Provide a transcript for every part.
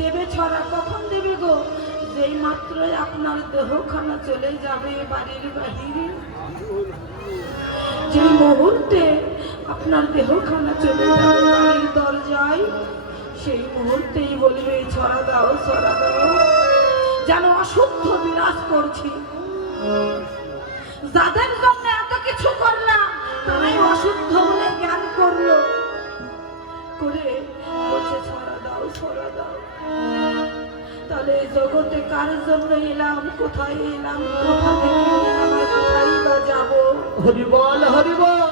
দেবে ছড়া কখন দেবে গো? যেই মাত্রই আপনার দেহখানা চলে যাবে বাড়ির বাহিরে, যে মুহূর্তে আপনার দেহখানা চলে যাবে বাড়ির দরজায়, সেই মুহূর্তেই বলবে ছড়া দাও, ছড়া দাও। যেন অশুদ্ধ বিরাজ করছি। যাদের জন্য এত কিছু করলাম তারাই অশুদ্ধ বলে জ্ঞান করলো, করে বলছে ছড়া দাও, ছড়া দাও। তাহলে জগতে কার জন্য এলাম, কোথায় এলাম, কোথা থেকে এলাম, আর কোথায় বা যাবো? হরি বল, হরি বল।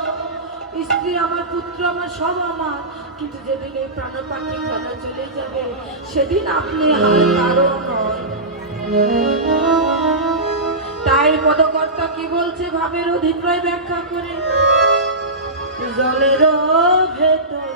স্ত্রী আমার, পুত্র আমার, সব আমার, কিন্তু যেদিন এই প্রাণপাখি খানা চলে যাবে সেদিন আপনি আমার কারো নয়। তাই পদকর্তা কি বলছে ভাবের অধিপ্রায় ব্যাখ্যা করে, জলের ভেতর